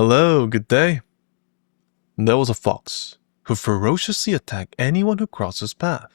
Hello, good day. There was a fox who ferociously attacked anyone who crossed his path.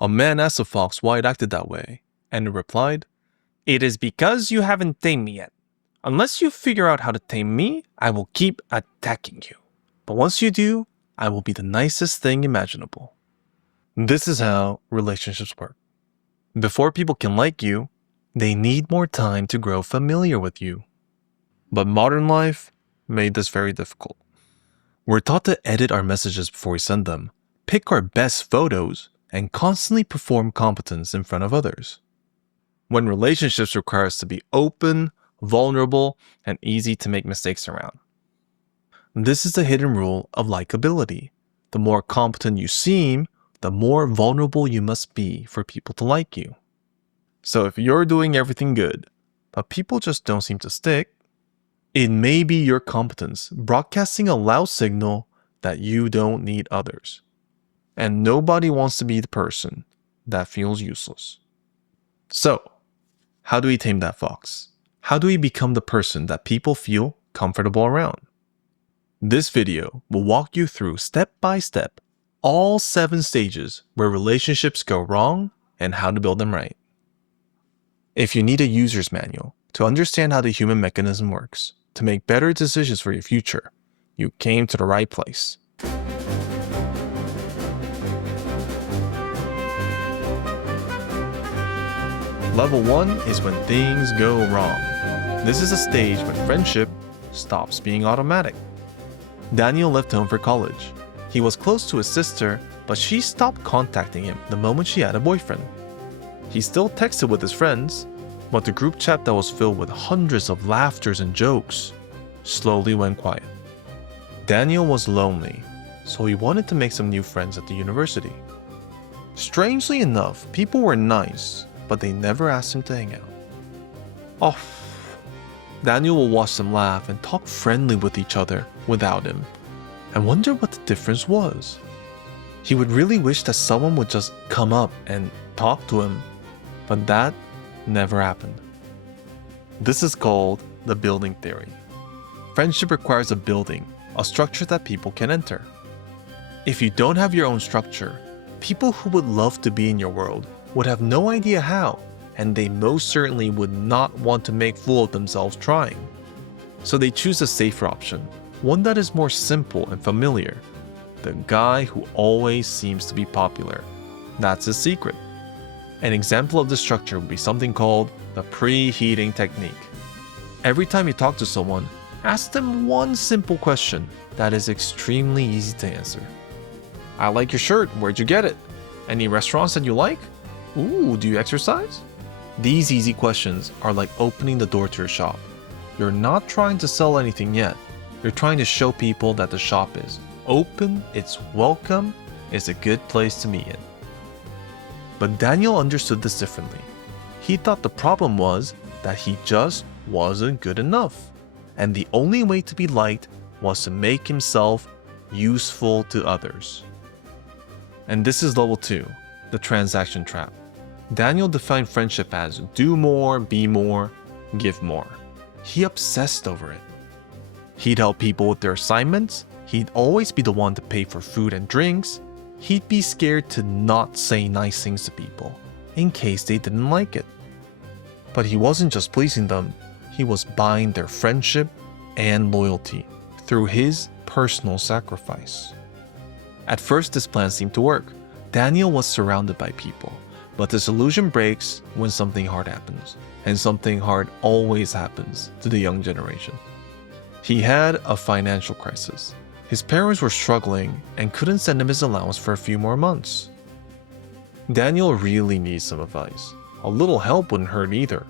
A man asked the fox why it acted that way, and it replied, "It is because you haven't tamed me yet. Unless you figure out how to tame me, I will keep attacking you. But once you do, I will be the nicest thing imaginable." This is how relationships work. Before people can like you, they need more time to grow familiar with you. But modern life made this very difficult. We're taught to edit our messages before we send them, pick our best photos, and constantly perform competence in front of others. When relationships require us to be open, vulnerable, and easy to make mistakes around. This is the hidden rule of likability. The more competent you seem, the more vulnerable you must be for people to like you. So if you're doing everything good, but people just don't seem to stick, it may be your competence broadcasting a loud signal that you don't need others. And nobody wants to be the person that feels useless. So, how do we tame that fox? How do we become the person that people feel comfortable around? This video will walk you through step by step all 7 stages where relationships go wrong and how to build them right. If you need a user's manual to understand how the human mechanism works, to make better decisions for your future, you came to the right place. Level 1 is when things go wrong. This is a stage when friendship stops being automatic. Daniel left home for college. He was close to his sister, but she stopped contacting him the moment she had a boyfriend. He still texted with his friends, but the group chat that was filled with hundreds of laughters and jokes slowly went quiet. Daniel was lonely, so he wanted to make some new friends at the university. Strangely enough, people were nice, but they never asked him to hang out. Oh, Daniel will watch them laugh and talk friendly with each other without him, and wonder what the difference was. He would really wish that someone would just come up and talk to him, but that never happened. This is called the building theory. Friendship requires a building, a structure that people can enter. If you don't have your own structure, people who would love to be in your world would have no idea how, and they most certainly would not want to make fool of themselves trying. So they choose a safer option, one that is more simple and familiar. The guy who always seems to be popular. That's his secret. An example of this structure would be something called the preheating technique. Every time you talk to someone, ask them one simple question that is extremely easy to answer. I like your shirt, where'd you get it? Any restaurants that you like? Ooh, do you exercise? These easy questions are like opening the door to your shop. You're not trying to sell anything yet. You're trying to show people that the shop is open, it's welcome, it's a good place to meet in. But Daniel understood this differently. He thought the problem was that he just wasn't good enough, and the only way to be liked was to make himself useful to others. And this is level 2, the transaction trap. Daniel defined friendship as do more, be more, give more. He obsessed over it. He'd help people with their assignments, he'd always be the one to pay for food and drinks, he'd be scared to not say nice things to people, in case they didn't like it. But he wasn't just pleasing them, he was buying their friendship and loyalty through his personal sacrifice. At first this plan seemed to work. Daniel was surrounded by people, but this illusion breaks when something hard happens, and something hard always happens to the young generation. He had a financial crisis. His parents were struggling and couldn't send him his allowance for a few more months. Daniel really needs some advice. A little help wouldn't hurt either,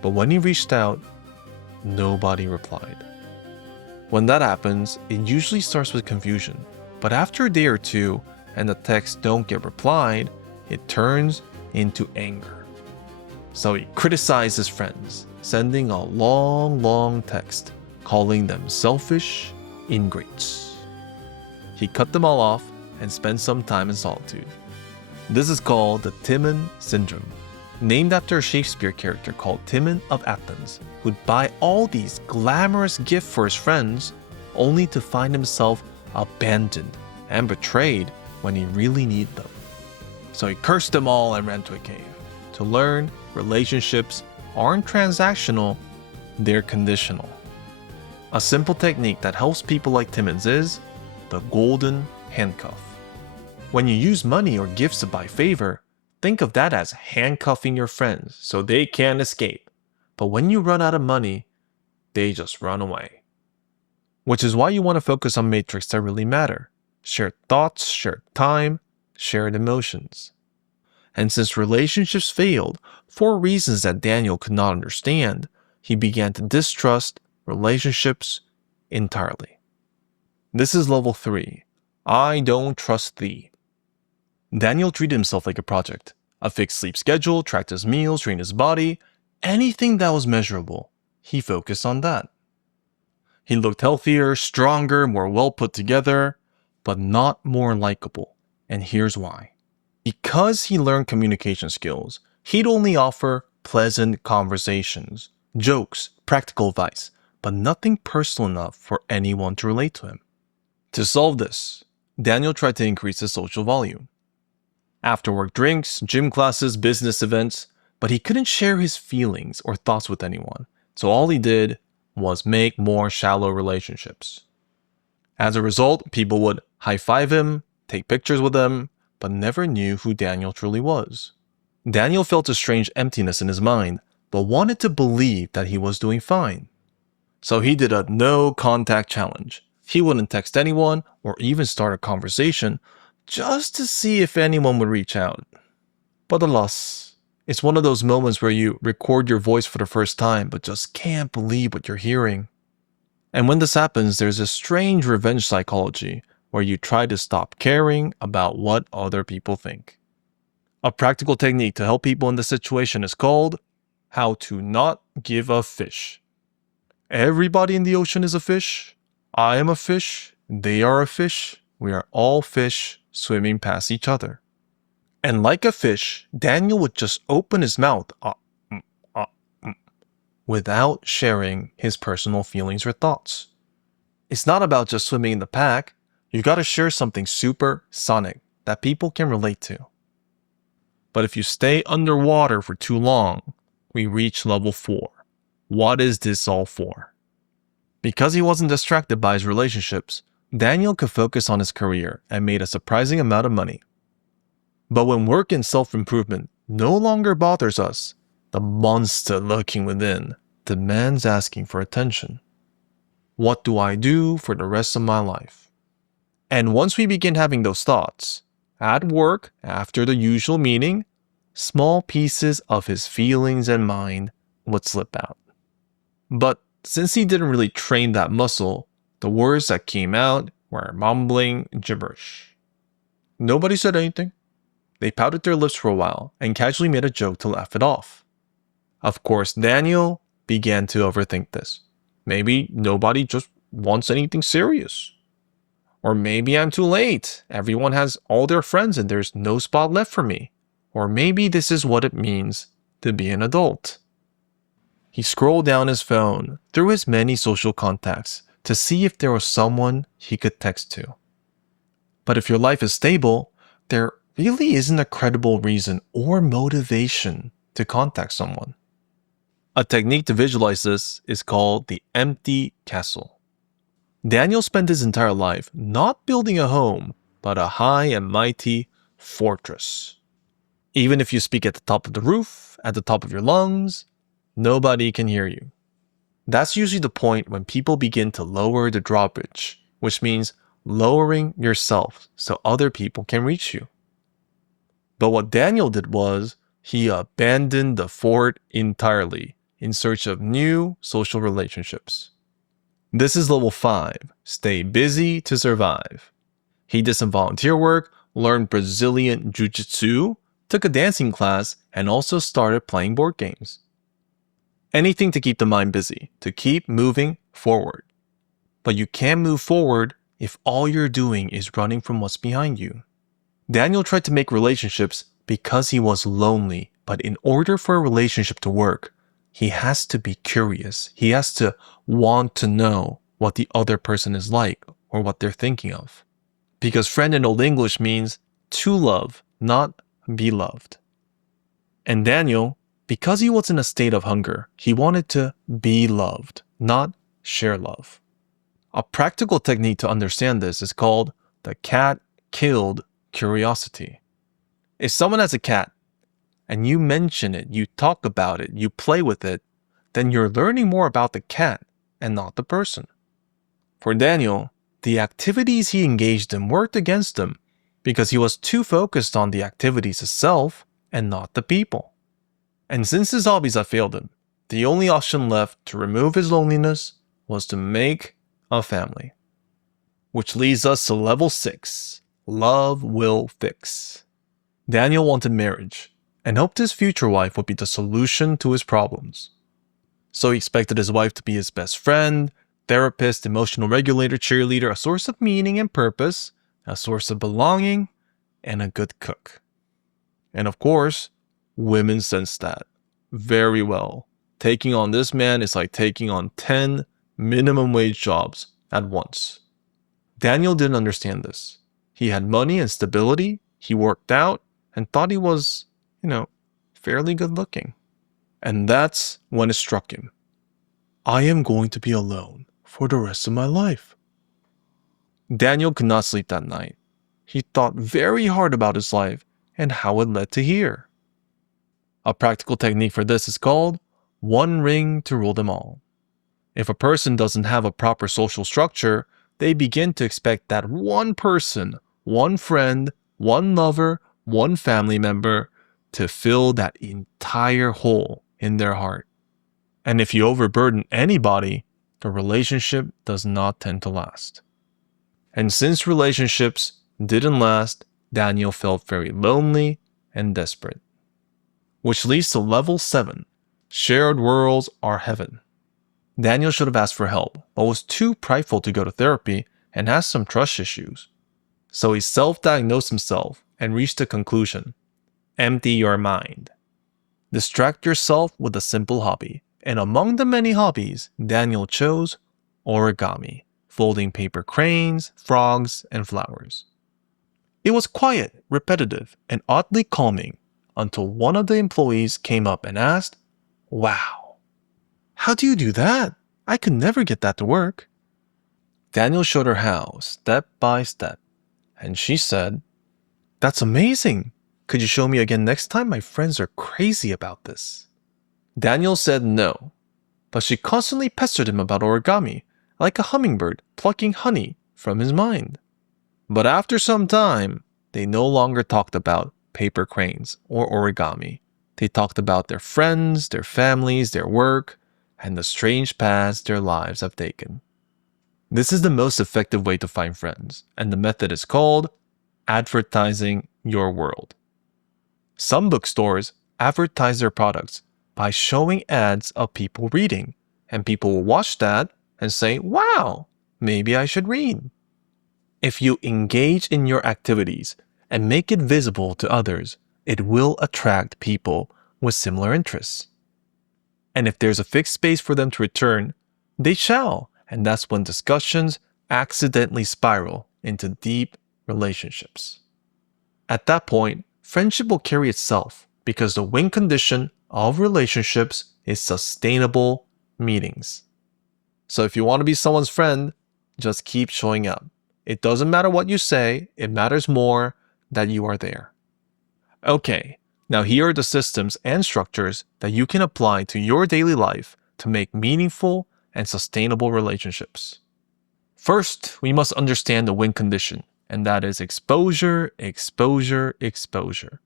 but when he reached out, nobody replied. When that happens, it usually starts with confusion, but after a day or two and the texts don't get replied, it turns into anger. So he criticized his friends, sending a long text, calling them selfish ingrates. He cut them all off and spent some time in solitude. This is called the Timon syndrome, named after a Shakespeare character called Timon of Athens, who'd buy all these glamorous gifts for his friends, only to find himself abandoned and betrayed when he really needed them. So he cursed them all and ran to a cave to learn relationships aren't transactional, they're conditional. A simple technique that helps people like Timon is the golden handcuff. When you use money or gifts to buy favor, think of that as handcuffing your friends so they can't escape. But when you run out of money, they just run away. Which is why you want to focus on metrics that really matter. Shared thoughts, shared time, shared emotions. And since relationships failed for reasons that Daniel could not understand, he began to distrust relationships entirely. This is level 3. I don't trust thee. Daniel treated himself like a project. A fixed sleep schedule, tracked his meals, trained his body, anything that was measurable. He focused on that. He looked healthier, stronger, more well put together, but not more likable. And here's why. Because he learned communication skills, he'd only offer pleasant conversations, jokes, practical advice, but nothing personal enough for anyone to relate to him. To solve this, Daniel tried to increase his social volume. After work drinks, gym classes, business events, but he couldn't share his feelings or thoughts with anyone, so all he did was make more shallow relationships. As a result, people would high-five him, take pictures with him, but never knew who Daniel truly was. Daniel felt a strange emptiness in his mind, but wanted to believe that he was doing fine. So he did a no-contact challenge. He wouldn't text anyone or even start a conversation just to see if anyone would reach out. But alas, it's one of those moments where you record your voice for the first time but just can't believe what you're hearing. And when this happens, there's a strange revenge psychology where you try to stop caring about what other people think. A practical technique to help people in this situation is called how to not give a fish. Everybody in the ocean is a fish. I am a fish. They are a fish. We are all fish swimming past each other. And like a fish, Daniel would just open his mouth without sharing his personal feelings or thoughts. It's not about just swimming in the pack. You gotta share something supersonic that people can relate to. But if you stay underwater for too long, we reach level 4. What is this all for? Because he wasn't distracted by his relationships, Daniel could focus on his career and made a surprising amount of money. But when work and self-improvement no longer bothers us, the monster lurking within demands asking for attention. What do I do for the rest of my life? And once we begin having those thoughts, at work, after the usual meeting, small pieces of his feelings and mind would slip out. But since he didn't really train that muscle, the words that came out were mumbling gibberish. Nobody said anything. They pouted their lips for a while and casually made a joke to laugh it off. Of course, Daniel began to overthink this. Maybe nobody just wants anything serious. Or maybe I'm too late. Everyone has all their friends and there's no spot left for me. Or maybe this is what it means to be an adult. He scrolled down his phone through his many social contacts to see if there was someone he could text to. But if your life is stable, there really isn't a credible reason or motivation to contact someone. A technique to visualize this is called the empty castle. Daniel spent his entire life not building a home, but a high and mighty fortress. Even if you speak at the top of the roof, at the top of your lungs, nobody can hear you. That's usually the point when people begin to lower the drawbridge, which means lowering yourself so other people can reach you. But what Daniel did was, he abandoned the fort entirely in search of new social relationships. This is level 5, stay busy to survive. He did some volunteer work, learned Brazilian Jiu-Jitsu, took a dancing class, and also started playing board games. Anything to keep the mind busy, to keep moving forward. But you can't move forward if all you're doing is running from what's behind you. Daniel tried to make relationships because he was lonely, but in order for a relationship to work, he has to be curious. He has to want to know what the other person is like or what they're thinking of. Because friend in Old English means to love, not be loved. And Daniel, because he was in a state of hunger, he wanted to be loved, not share love. A practical technique to understand this is called the cat killed curiosity. If someone has a cat and you mention it, you talk about it, you play with it, then you're learning more about the cat and not the person. For Daniel, the activities he engaged in worked against him because he was too focused on the activities itself and not the people. And since his hobbies had failed him, the only option left to remove his loneliness was to make a family. Which leads us to level 6, love will fix. Daniel wanted marriage and hoped his future wife would be the solution to his problems. So he expected his wife to be his best friend, therapist, emotional regulator, cheerleader, a source of meaning and purpose, a source of belonging, and a good cook. And of course, women sense that very well. Taking on this man is like taking on 10 minimum wage jobs at once. Daniel didn't understand this. He had money and stability, he worked out, and thought he was, fairly good looking. And that's when it struck him. I am going to be alone for the rest of my life. Daniel could not sleep that night. He thought very hard about his life and how it led to here. A practical technique for this is called one ring to rule them all. If a person doesn't have a proper social structure, they begin to expect that one person, one friend, one lover, one family member to fill that entire hole in their heart. And if you overburden anybody, the relationship does not tend to last. And since relationships didn't last, Daniel felt very lonely and desperate. Which leads to level 7, shared worlds are heaven. Daniel should have asked for help, but was too prideful to go to therapy and has some trust issues. So he self-diagnosed himself and reached a conclusion. Empty your mind. Distract yourself with a simple hobby. And among the many hobbies, Daniel chose origami, folding paper cranes, frogs, and flowers. It was quiet, repetitive, and oddly calming until one of the employees came up and asked, "Wow, how do you do that? I could never get that to work." Daniel showed her how, step by step, and she said, "That's amazing. Could you show me again next time? My friends are crazy about this." Daniel said no, but she constantly pestered him about origami, like a hummingbird plucking honey from his mind. But after some time, they no longer talked about paper cranes or origami. They talked about their friends, their families, their work, and the strange paths their lives have taken. This is the most effective way to find friends, and the method is called advertising your world. Some bookstores advertise their products by showing ads of people reading, and people will watch that and say, "Wow, maybe I should read." If you engage in your activities and make it visible to others, it will attract people with similar interests. And if there's a fixed space for them to return, they shall, and that's when discussions accidentally spiral into deep relationships. At that point, friendship will carry itself because the win condition of relationships is sustainable meetings. So if you want to be someone's friend, just keep showing up. It doesn't matter what you say, it matters more that you are there. Okay, now here are the systems and structures that you can apply to your daily life to make meaningful and sustainable relationships. First, we must understand the win condition, and that is exposure, exposure, exposure.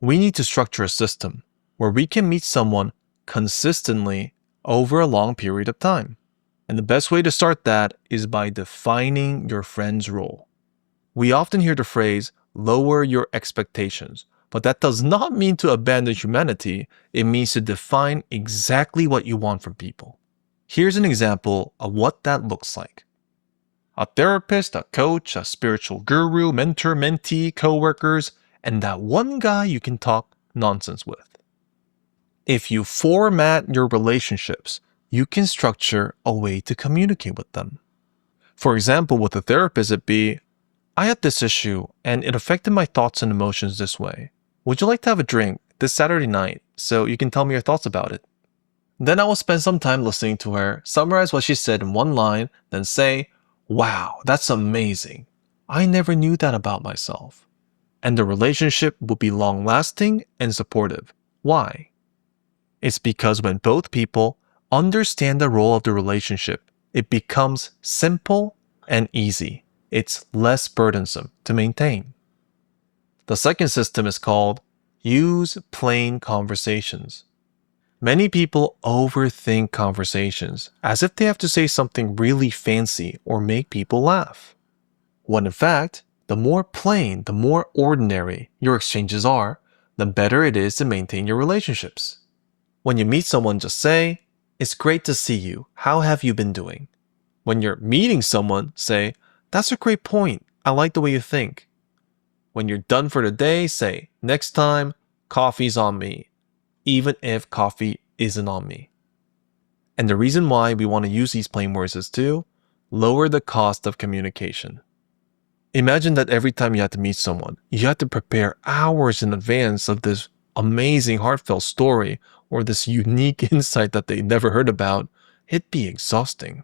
We need to structure a system where we can meet someone consistently over a long period of time. And the best way to start that is by defining your friend's role. We often hear the phrase, lower your expectations, but that does not mean to abandon humanity. It means to define exactly what you want from people. Here's an example of what that looks like. A therapist, a coach, a spiritual guru, mentor, mentee, coworkers, and that one guy you can talk nonsense with. If you format your relationships you can structure a way to communicate with them. For example, with a therapist, it'd be, I had this issue and it affected my thoughts and emotions this way. Would you like to have a drink this Saturday night so you can tell me your thoughts about it? Then I will spend some time listening to her, summarize what she said in one line, then say, wow, that's amazing. I never knew that about myself. And the relationship will be long lasting and supportive. Why? It's because when both people understand the role of the relationship, it becomes simple and easy. It's less burdensome to maintain. The second system is called use plain conversations. Many people overthink conversations as if they have to say something really fancy or make people laugh. When in fact, the more plain, the more ordinary your exchanges are, the better it is to maintain your relationships. When you meet someone, just say, it's great to see you. How have you been doing? When you're meeting someone, say, that's a great point. I like the way you think. When you're done for the day, say, next time, coffee's on me, even if coffee isn't on me. And the reason why we want to use these plain words is to lower the cost of communication. Imagine that every time you have to meet someone, you have to prepare hours in advance of this amazing heartfelt story or this unique insight that they never heard about. It'd be exhausting.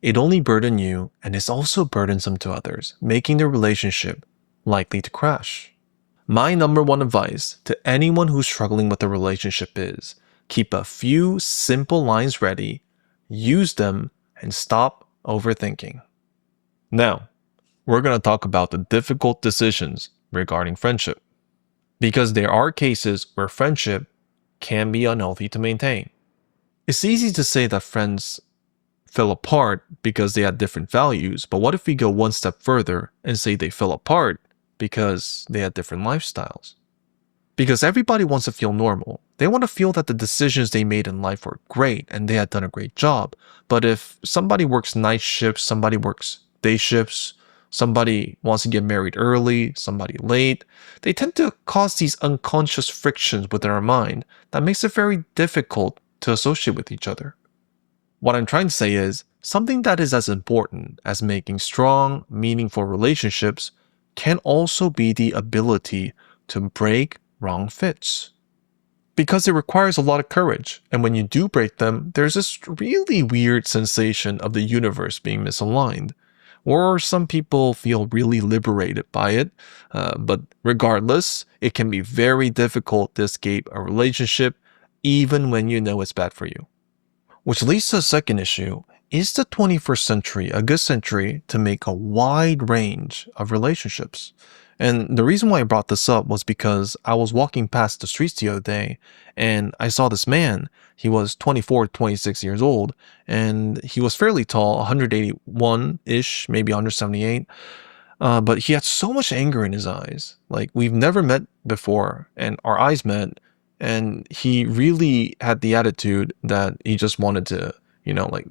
It only burden you and is also burdensome to others, making the relationship likely to crash. My number one advice to anyone who's struggling with a relationship is keep a few simple lines ready, use them, and stop overthinking. Now, we're going to talk about the difficult decisions regarding friendship, because there are cases where friendship can be unhealthy to maintain. It's easy to say that friends fell apart because they had different values, but what if we go one step further and say they fell apart because they had different lifestyles? Because everybody wants to feel normal. They want to feel that the decisions they made in life were great and they had done a great job. But if somebody works night shifts, somebody works day shifts, somebody wants to get married early, somebody late, they tend to cause these unconscious frictions within our mind that makes it very difficult to associate with each other. What I'm trying to say is, something that is as important as making strong, meaningful relationships can also be the ability to break wrong fits. Because it requires a lot of courage, and when you do break them, there's this really weird sensation of the universe being misaligned. Or some people feel really liberated by it, but regardless, it can be very difficult to escape a relationship even when you know it's bad for you. Which leads to a second issue. Is the 21st century a good century to make a wide range of relationships? And the reason why I brought this up was because I was walking past the streets the other day and I saw this man. He was 24, 26 years old, and he was fairly tall, 181-ish, maybe 178. But he had so much anger in his eyes. Like, we've never met before, and our eyes met, and he really had the attitude that he just wanted to, like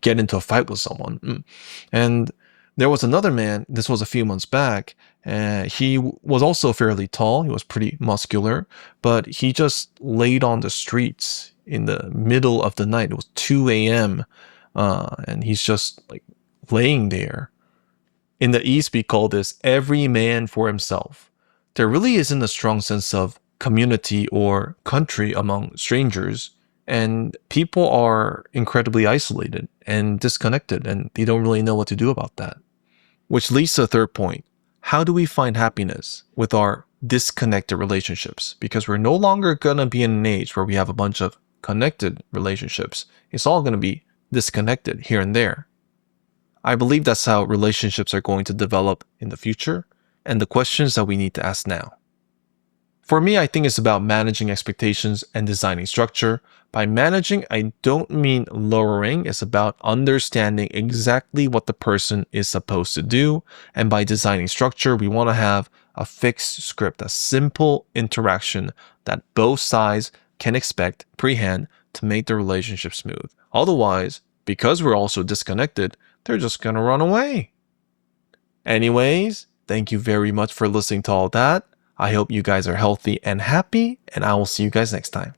get into a fight with someone. And there was another man, this was a few months back, and he was also fairly tall, he was pretty muscular, but he just laid on the streets in the middle of the night. It was 2 a.m., and he's just like laying there. In the East, we call this every man for himself. There really isn't a strong sense of community or country among strangers, and people are incredibly isolated and disconnected, and they don't really know what to do about that. Which leads to the third point. How do we find happiness with our disconnected relationships? Because we're no longer going to be in an age where we have a bunch of connected relationships. It's all going to be disconnected here and there. I believe that's how relationships are going to develop in the future, and the questions that we need to ask now. For me, I think it's about managing expectations and designing structure. By managing, I don't mean lowering. It's about understanding exactly what the person is supposed to do. And by designing structure, we want to have a fixed script, a simple interaction that both sides can expect pre-hand to make the relationship smooth. Otherwise, because we're also disconnected, they're just going to run away. Anyways, thank you very much for listening to all that. I hope you guys are healthy and happy, and I will see you guys next time.